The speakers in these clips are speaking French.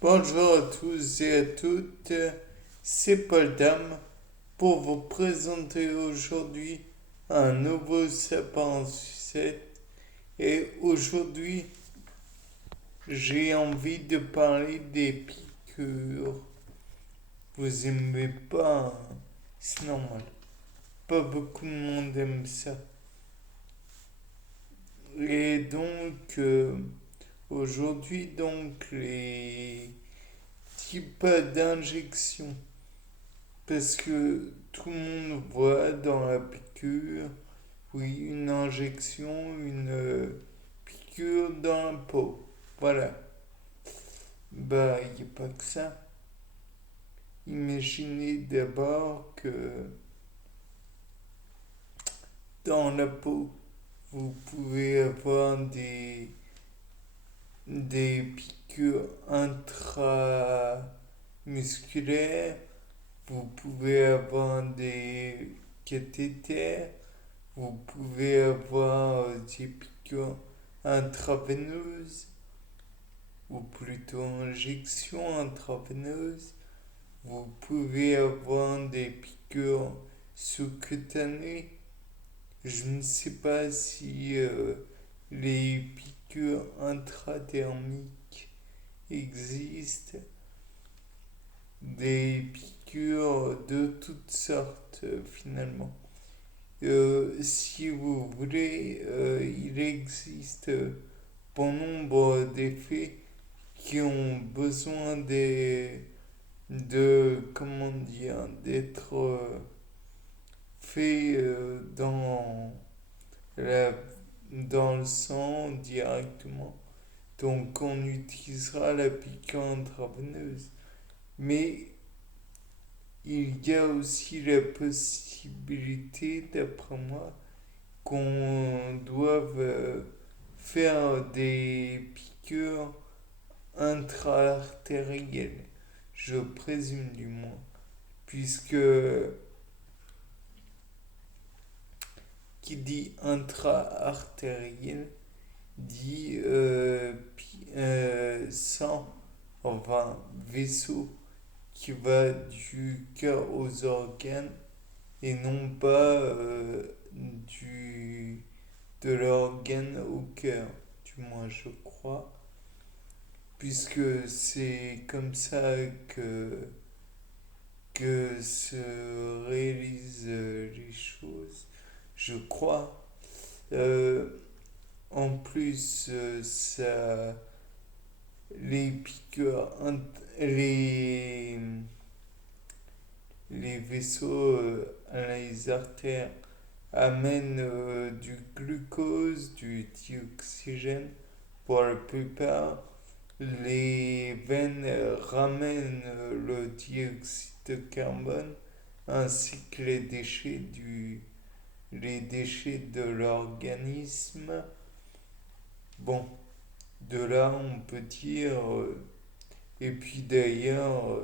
Bonjour à tous et à toutes, c'est Paul Dame pour vous présenter aujourd'hui un nouveau sapin en sucette. Et aujourd'hui, j'ai envie de parler des piqûres. Vous aimez pas, hein? C'est normal. Pas beaucoup de monde aime ça. Et donc, aujourd'hui, les types d'injections. Parce que tout le monde voit dans la piqûre, oui, une injection, une piqûre dans la peau. Voilà. Bah, il n'y a pas que ça. Imaginez d'abord que dans la peau, vous pouvez avoir des piqûres intramusculaires, vous pouvez avoir des cathéters, vous pouvez avoir des piqûres intraveineuses, ou plutôt injections intraveineuses. Vous pouvez avoir des piqûres sous-cutanées. Je ne sais pas si les piqûres intradermiques existent. Des piqûres de toutes sortes finalement. Si vous voulez, il existe bon nombre d'effets qui ont besoin comment dire, d'être faits la, dans le sang directement. Donc on utilisera la piqûre intraveineuse. Mais il y a aussi la possibilité, d'après moi, qu'on doive faire des piqûres intra-artérielles, je présume du moins, puisque qui dit intra-artériel dit sang, enfin vaisseau qui va du cœur aux organes et non pas de l'organe au cœur, du moins je crois, puisque c'est comme ça que, que se réalisent les choses, je crois. Euh, En plus, les piqûres, les vaisseaux les artères amènent du glucose, du dioxygène pour la plupart. Les veines ramènent le dioxyde de carbone ainsi que les déchets de l'organisme. Bon, de là on peut dire, et puis d'ailleurs,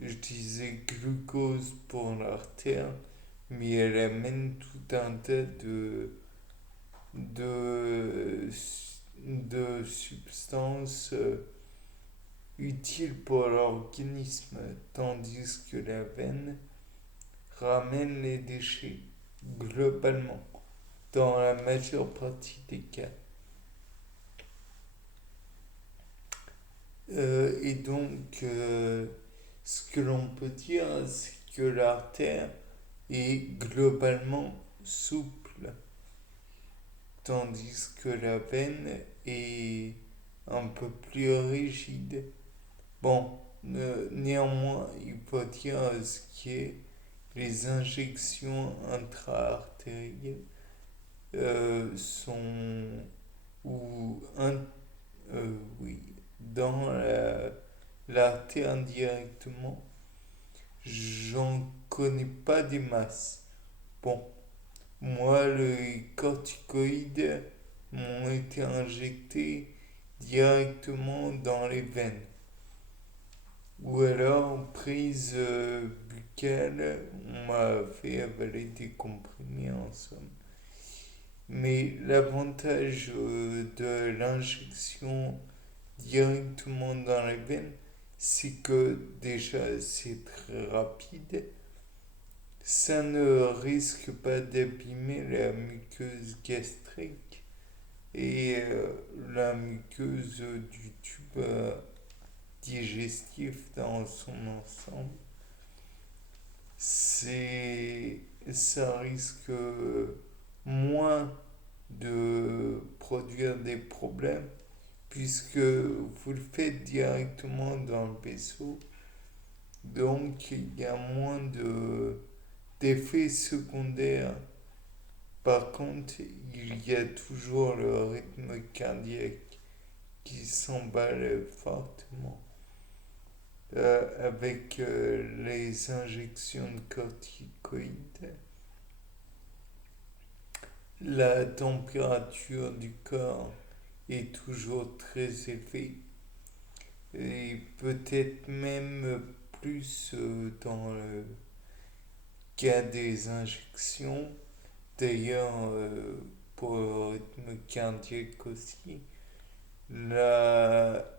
je disais glucose pour l'artère, mais elle amène tout un tas de, de substances utiles pour l'organisme, tandis que la veine ramène les déchets, globalement, dans la majeure partie des cas. Et donc, ce que l'on peut dire, c'est que l'artère est globalement souple, tandis que la veine est un peu plus rigide. Bon, néanmoins, il faut dire ce qui est les injections intra-artérielles sont ou oui, dans l'artère directement, j'en connais pas des masses. Bon, moi, les corticoïdes m'ont été injectés directement dans les veines. Ou alors, prise buccale, on m'a fait avaler des comprimés en somme. Mais l'avantage de l'injection directement dans les veines, c'est que déjà c'est très rapide. Ça ne risque pas d'abîmer la muqueuse gastrique et la muqueuse du tube digestif dans son ensemble. Ça risque moins de produire des problèmes puisque vous le faites directement dans le vaisseau. Donc il y a moins d'effets secondaires. Par contre, il y a toujours le rythme cardiaque qui s'emballe fortement avec les injections de corticoïdes. La température du corps est toujours très élevée et peut-être même plus dans le cas des injections. D'ailleurs, pour le rythme cardiaque aussi, l'aigreur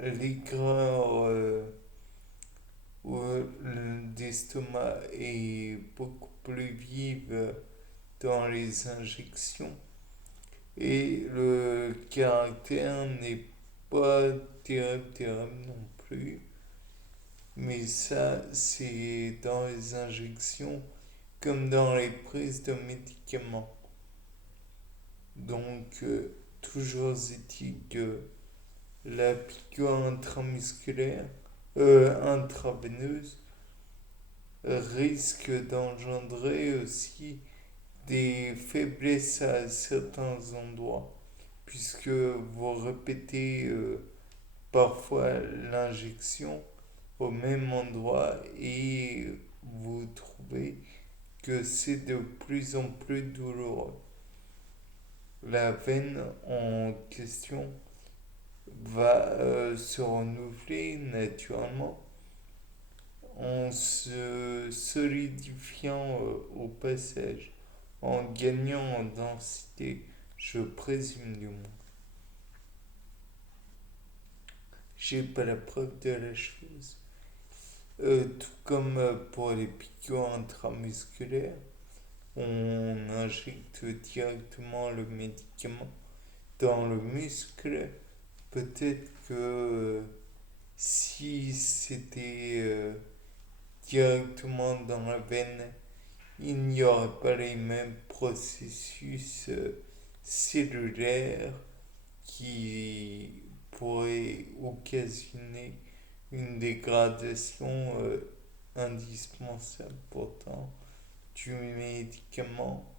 d'estomac est beaucoup plus vive dans les injections et le caractère n'est pas terrible non plus. Mais ça, c'est dans les injections comme dans les prises de médicaments. Donc, toujours est-il que la piqûre intramusculaire, intraveineuse, risque d'engendrer aussi des faiblesses à certains endroits, puisque vous répétez parfois l'injection au même endroit et vous trouvez que c'est de plus en plus douloureux. La veine en question va se renouveler naturellement en se solidifiant au passage, en gagnant en densité, je présume du moins. J'ai pas la preuve de la chose. Tout comme pour les piqûres intramusculaires, on injecte directement le médicament dans le muscle. Peut-être que si c'était directement dans la veine, il n'y aurait pas les mêmes processus cellulaires qui pourraient occasionner une dégradation indispensable pourtant du médicament.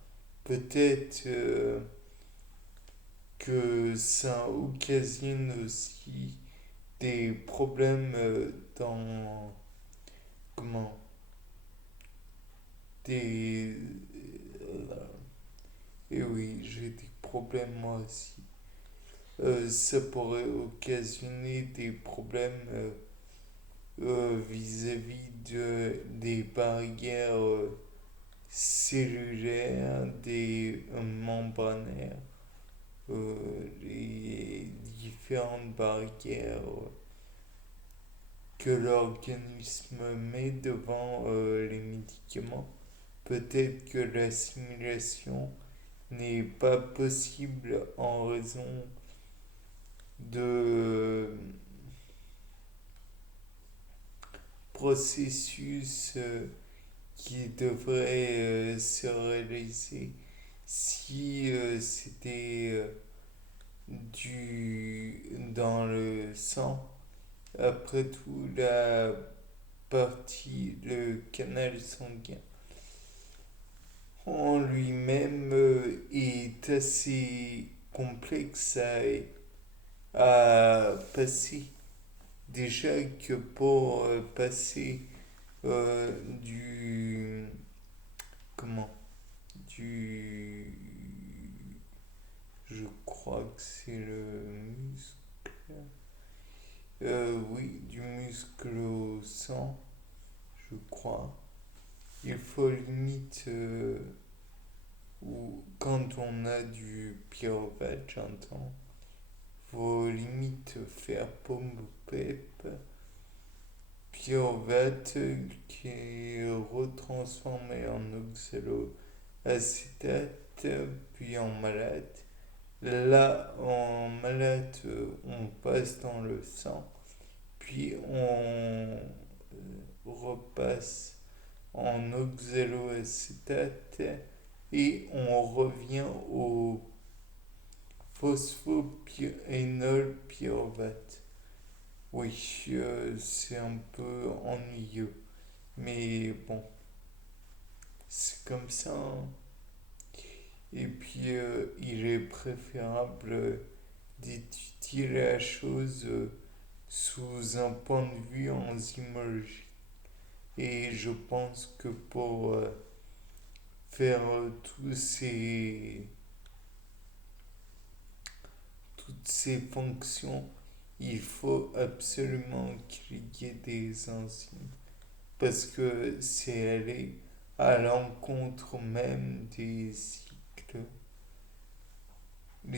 Peut-être que ça occasionne aussi des problèmes dans comment des et oui, j'ai des problèmes moi aussi. Ça pourrait occasionner des problèmes vis-à-vis des barrières cellulaires, des membranaires, les différentes barrières que l'organisme met devant les médicaments. Peut-être que l'assimilation n'est pas possible en raison de processus qui devraient se réaliser si c'était dans le sang. Après tout, le canal sanguin en lui-même est assez complexe à passer. Déjà que pour passer du... Comment du... Je crois que c'est le muscle. Oui, du muscle au sang, je crois. Il faut limite, ou quand on a du pyrovate, j'entends, vos limites faire pomme PEP, pyruvate qui est retransformé en oxaloacétate, puis en malate. Là, en malate, on passe dans le sang, puis on repasse en oxaloacétate et on revient au phosphoénol pyruvate. Oui, c'est un peu ennuyeux, mais bon, c'est comme ça, hein. Et puis, il est préférable d'étudier la chose sous un point de vue enzymologique. Et je pense que pour faire toutes ces fonctions, il faut absolument qu'il y ait des enzymes. Parce que c'est aller à l'encontre même les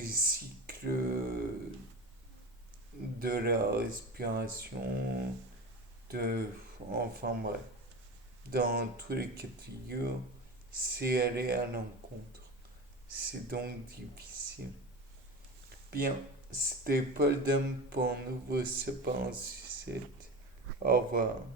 cycles de la respiration, enfin bref, dans tous les cas de figure, c'est aller à l'encontre. C'est donc difficile. Bien, c'était Paul Dam pour un nouveau Sapin en sucette. Au revoir.